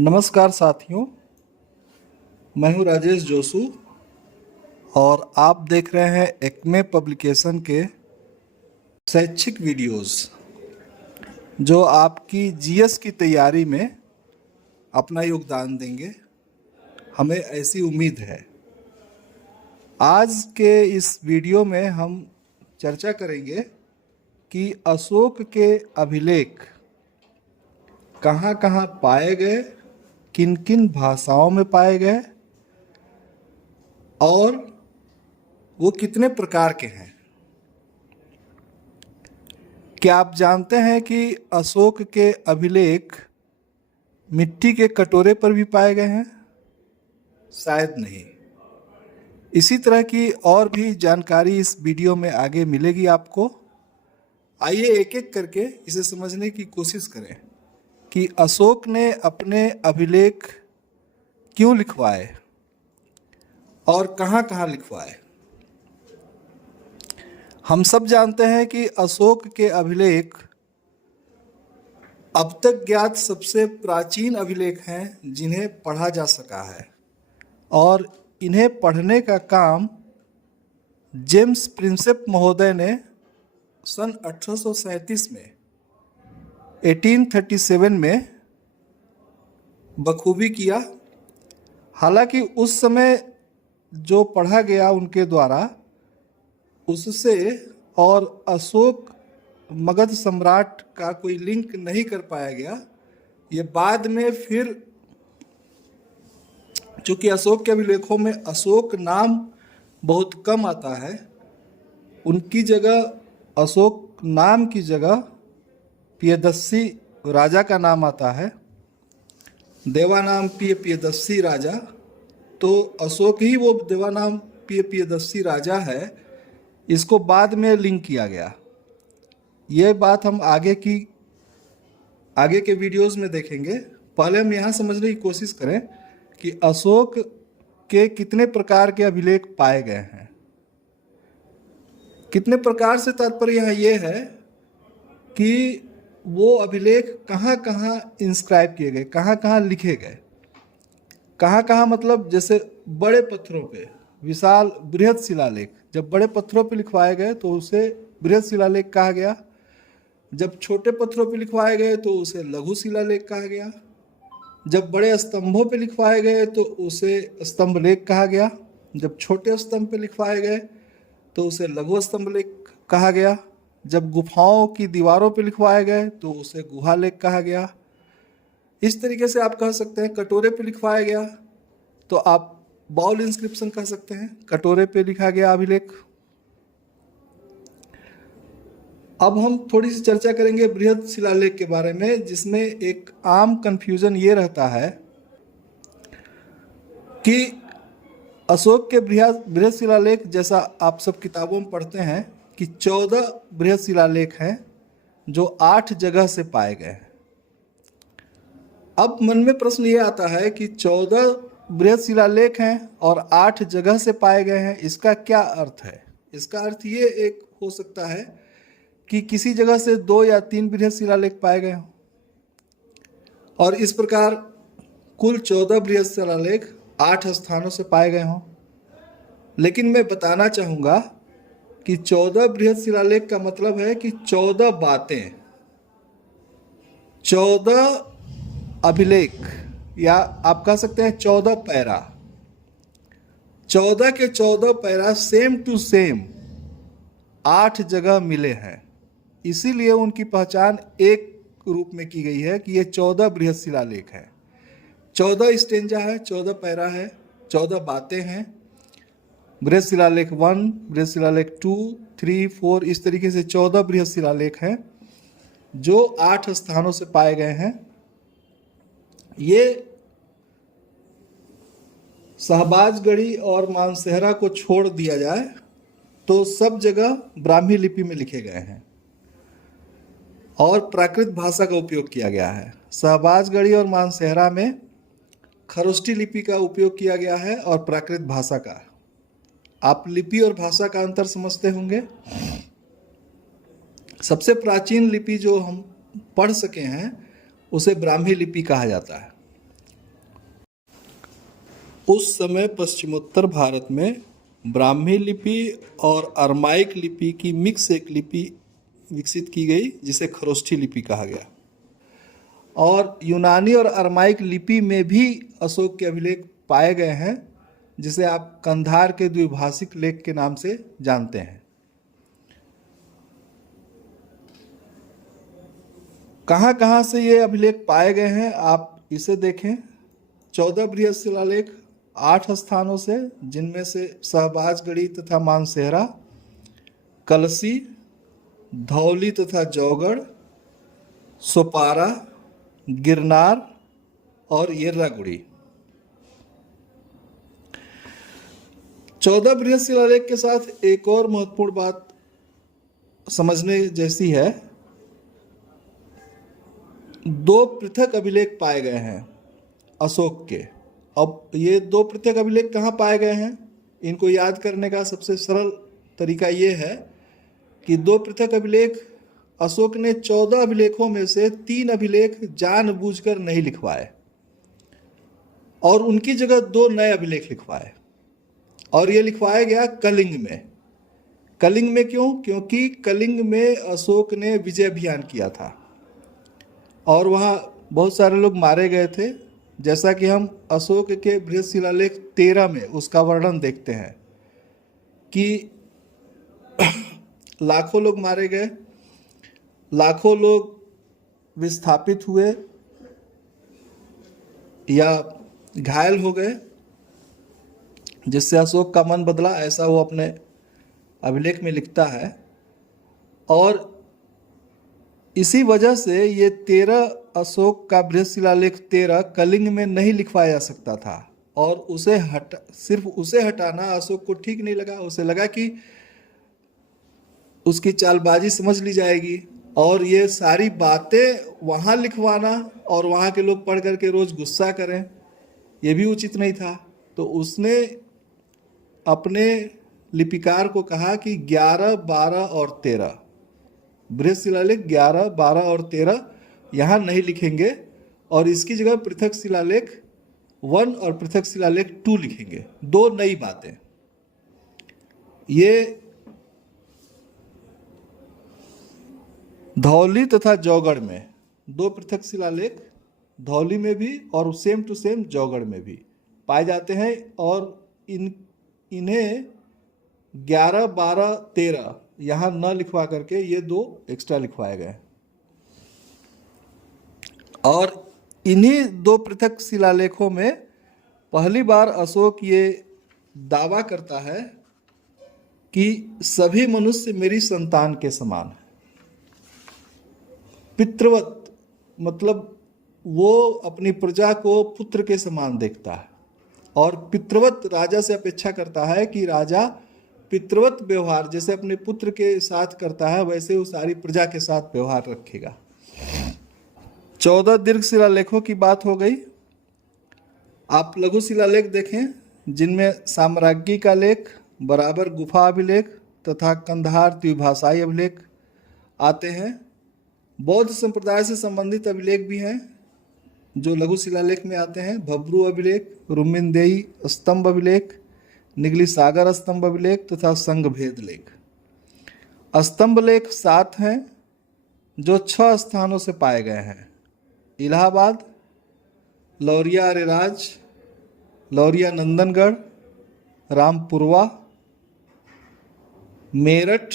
नमस्कार साथियों, मैं हूं राजेश जोशु और आप देख रहे हैं एक्मे पब्लिकेशन के शैक्षिक वीडियोस जो आपकी जीएस की तैयारी में अपना योगदान देंगे। हमें ऐसी उम्मीद है। आज के इस वीडियो में हम चर्चा करेंगे कि अशोक के अभिलेख कहाँ कहाँ पाए गए, किन किन भाषाओं में पाए गए और वो कितने प्रकार के हैं। क्या आप जानते हैं कि अशोक के अभिलेख मिट्टी के कटोरे पर भी पाए गए हैं? शायद नहीं। इसी तरह की और भी जानकारी इस वीडियो में आगे मिलेगी आपको। आइए एक एक करके इसे समझने की कोशिश करें कि अशोक ने अपने अभिलेख क्यों लिखवाए और कहाँ कहाँ लिखवाए। हम सब जानते हैं कि अशोक के अभिलेख अब तक ज्ञात सबसे प्राचीन अभिलेख हैं जिन्हें पढ़ा जा सका है, और इन्हें पढ़ने का काम जेम्स प्रिंसेप महोदय ने सन 1837 में 1837 में बखूबी किया। हालांकि उस समय जो पढ़ा गया उनके द्वारा, उससे और अशोक मगध सम्राट का कोई लिंक नहीं कर पाया गया। ये बाद में फिर, चूंकि अशोक के अभिलेखों में अशोक नाम बहुत कम आता है, उनकी जगह अशोक नाम की जगह प्रियदर्शी राजा का नाम आता है। देवानाम प्रियदर्शी राजा, तो अशोक ही वो देवानाम प्रियदर्शी राजा है। इसको बाद में लिंक किया गया। ये बात हम आगे के वीडियोस में देखेंगे। पहले हम यहाँ समझने की कोशिश करें कि अशोक के कितने प्रकार के अभिलेख पाए गए हैं। कितने प्रकार से तात्पर्य यहाँ ये है कि वो अभिलेख कहाँ कहाँ इंस्क्राइब किए गए, कहाँ कहाँ लिखे गए। कहाँ कहाँ मतलब जैसे बड़े पत्थरों पे विशाल बृहद शिलालेख, जब बड़े पत्थरों पे लिखवाए गए तो उसे बृहद शिलालेख कहा गया। जब छोटे पत्थरों पे लिखवाए गए तो उसे लघु शिलालेख कहा गया। जब बड़े स्तंभों पे लिखवाए गए तो उसे स्तंभ लेख कहा गया। जब छोटे स्तंभ पे लिखवाए गए तो उसे लघु स्तंभ लेख कहा गया। जब गुफाओं की दीवारों पे लिखवाए गए तो उसे गुहा लेख कहा गया। इस तरीके से आप कह सकते हैं। कटोरे पे लिखवाया गया तो आप बाउल इंस्क्रिप्शन कह सकते हैं, कटोरे पे लिखा गया अभिलेख। अब हम थोड़ी सी चर्चा करेंगे बृहद शिलालेख के बारे में, जिसमें एक आम कंफ्यूजन ये रहता है कि अशोक के बृहद शिलालेख, जैसा आप सब किताबों में पढ़ते हैं कि 14 बृहद शिलालेख हैं जो 8 जगह से पाए गए हैं। अब मन में प्रश्न ये आता है कि 14 बृहद शिलालेख हैं और 8 जगह से पाए गए हैं, इसका क्या अर्थ है? इसका अर्थ ये एक हो सकता है कि किसी जगह से 2 या 3 बृहद शिलालेख पाए गए हों, और इस प्रकार कुल 14 बृहद शिलालेख 8 स्थानों से पाए गए हों। लेकिन मैं बताना चाहूँगा कि 14 बृहद शिलालेख का मतलब है कि 14 बातें, 14 अभिलेख, या आप कह सकते हैं 14 पैरा। 14 के 14 पैरा सेम टू सेम 8 जगह मिले हैं। इसीलिए उनकी पहचान एक रूप में की गई है कि ये 14 बृहद शिलालेख है। 14 स्टेंजा है, 14 पैरा है, 14 बातें हैं। बृहद शिलालेख 1, बृहद शिलालेख 2, 3, 4, इस तरीके से 14 बृहद शिलालेख हैं जो 8 स्थानों से पाए गए हैं। ये शहबाजगढ़ी और मानसेहरा को छोड़ दिया जाए तो सब जगह ब्राह्मी लिपि में लिखे गए हैं और प्राकृत भाषा का उपयोग किया गया है। शहबाजगढ़ी और मानसेहरा में खरोष्टी लिपि का उपयोग किया गया है और प्राकृत भाषा का। आप लिपि और भाषा का अंतर समझते होंगे। सबसे प्राचीन लिपि जो हम पढ़ सके हैं उसे ब्राह्मी लिपि कहा जाता है। उस समय पश्चिमोत्तर भारत में ब्राह्मी लिपि और अरमाइक लिपि की मिक्स एक लिपि विकसित की गई जिसे खरोष्ठी लिपि कहा गया। और यूनानी और अरमाइक लिपि में भी अशोक के अभिलेख पाए गए हैं, जिसे आप कंधार के द्विभाषिक लेख के नाम से जानते हैं। कहाँ कहाँ से ये अभिलेख पाए गए हैं आप इसे देखें। 14 बृहद शिलालेख 8 स्थानों से, जिनमें से शहबाजगढ़ी तथा मानसेहरा, कलसी, धौली तथा जौगढ़, सोपारा, गिरनार और येर्रागुड़ी। 14 बृहद शिलालेख के साथ एक और महत्वपूर्ण बात समझने जैसी है। 2 पृथक अभिलेख पाए गए हैं अशोक के। अब ये 2 पृथक अभिलेख कहाँ पाए गए हैं, इनको याद करने का सबसे सरल तरीका ये है कि 2 पृथक अभिलेख, अशोक ने 14 अभिलेखों में से 3 अभिलेख जानबूझकर नहीं लिखवाए और उनकी जगह 2 नए अभिलेख लिखवाए। और ये लिखवाया गया कलिंग में। कलिंग में क्यों? क्योंकि कलिंग में अशोक ने विजय अभियान किया था और वहाँ बहुत सारे लोग मारे गए थे, जैसा कि हम अशोक के बृहद शिलालेख 13 में उसका वर्णन देखते हैं कि लाखों लोग मारे गए, लाखों लोग विस्थापित हुए या घायल हो गए, जिससे अशोक का मन बदला, ऐसा वो अपने अभिलेख में लिखता है। और इसी वजह से ये 13 अशोक का बृहद शिलालेख 13 कलिंग में नहीं लिखवाया जा सकता था और सिर्फ उसे हटाना अशोक को ठीक नहीं लगा। उसे लगा कि उसकी चालबाजी समझ ली जाएगी और ये सारी बातें वहाँ लिखवाना और वहाँ के लोग पढ़ करके रोज गुस्सा करें, ये भी उचित नहीं था। तो उसने अपने लिपिकार को कहा कि 11, 12 और 13 बृहद शिलालेख 11, 12 और 13 यहाँ नहीं लिखेंगे और इसकी जगह पृथक शिलालेख 1 और पृथक शिलालेख 2 लिखेंगे। 2 नई बातें। ये धौली तथा जौगढ़ में 2 पृथक शिलालेख, धौली में भी और सेम टू सेम जौगढ़ में भी पाए जाते हैं और इन्हें 11, 12, 13 यहाँ न लिखवा करके ये 2 एक्स्ट्रा लिखवाए गए। और इन्हीं 2 पृथक शिलालेखों में पहली बार अशोक ये दावा करता है कि सभी मनुष्य मेरी संतान के समान है। पितृवत मतलब वो अपनी प्रजा को पुत्र के समान देखता है और पितृवत राजा से अपेक्षा करता है कि राजा पितृवत व्यवहार जैसे अपने पुत्र के साथ करता है वैसे वो सारी प्रजा के साथ व्यवहार रखेगा। 14 दीर्घ शिलालेखों की बात हो गई। आप लघु शिलालेख देखें, जिनमें साम्राज्ञी का लेख, बराबर गुफा अभिलेख तथा कंधार द्विभाषाई अभिलेख आते हैं। बौद्ध संप्रदाय से संबंधित अभिलेख भी हैं जो लघु शिलालेख में आते हैं। भब्रू अभिलेख, रुमिनदेई स्तंभ अभिलेख, निगली सागर स्तंभ अभिलेख तथा संघभेद लेख। स्तंभ लेख 7 हैं जो 6 स्थानों से पाए गए हैं। इलाहाबाद, लौरिया अरेराज, लौरिया नंदनगढ़, रामपुरवा, मेरठ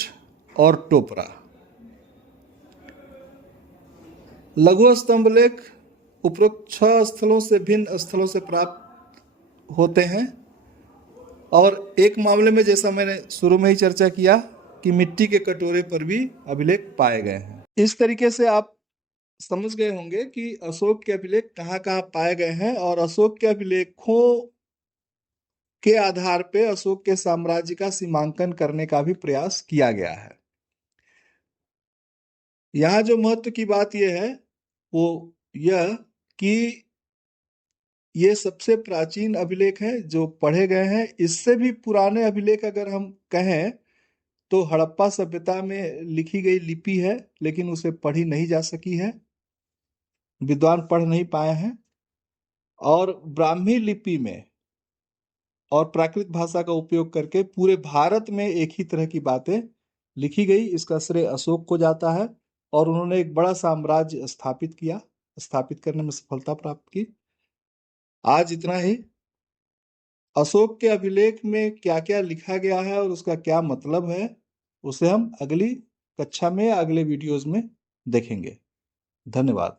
और टोपरा। लघु स्तंभ लेख उपरोक्त 6 स्थलों से भिन्न स्थलों से प्राप्त होते हैं और एक मामले में जैसा मैंने शुरू में ही चर्चा किया कि मिट्टी के कटोरे पर भी अभिलेख पाए गए हैं। इस तरीके से आप समझ गए होंगे कि अशोक के अभिलेख कहाँ कहाँ पाए गए हैं और अशोक के अभिलेखों के आधार पे अशोक के साम्राज्य का सीमांकन करने का भी प्रयास किया गया है। यहाँ जो महत्व की बात यह है वो यह कि ये सबसे प्राचीन अभिलेख हैं जो पढ़े गए हैं। इससे भी पुराने अभिलेख अगर हम कहें तो हड़प्पा सभ्यता में लिखी गई लिपि है, लेकिन उसे पढ़ी नहीं जा सकी है, विद्वान पढ़ नहीं पाए हैं। और ब्राह्मी लिपि में और प्राकृत भाषा का उपयोग करके पूरे भारत में एक ही तरह की बातें लिखी गई। इसका श्रेय अशोक को जाता है और उन्होंने एक बड़ा साम्राज्य स्थापित करने में सफलता प्राप्त की। आज इतना ही। अशोक के अभिलेख में क्या क्या लिखा गया है और उसका क्या मतलब है, उसे हम अगली कक्षा में या अगले वीडियोज में देखेंगे। धन्यवाद।